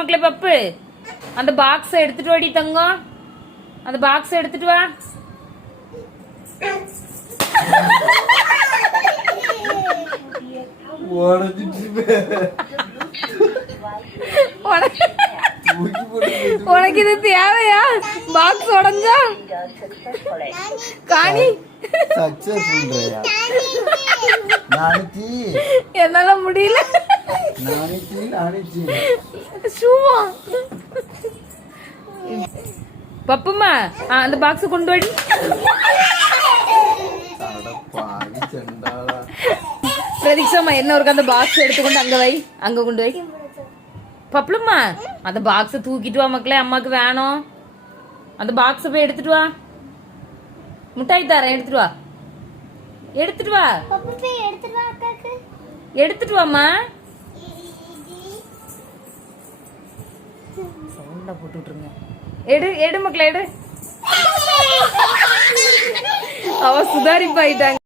மக்களே பப்பு, அந்த பாக்ஸ் எடுத்துட்டு வாடி தங்கம், அந்த பாக்ஸ் எடுத்துட்டு வா. உனக்கு இது தேவையா? பாக்ஸ் உடஞ்சா காணி என்னால முடியல. பப்புமா அந்த பாக்ஸ் கொண்டு வாடி. பிரதீக்ஷாமா என்ன ஒரு அந்த பாக்ஸ் எடுத்துக்கொண்டு அங்க வை, அங்க கொண்டு வை. பப்ளுமா அந்த பாக்ஸ தூக்கிட்டு வா மக்களே, அம்மாக்கு வேணும். அந்த பாக்ஸ போய் எடுத்துட்டு வா. முட்டாய் தரேன், எடுத்துட்டு வா, எடுத்துட்டு வா, எடுத்துட்டு வாமா. சவுண்டா போட்டு விட்டுருங்க. எடு எடு மக்களே எடு. அவ சுதாரிப்பாயிட்டாங்க.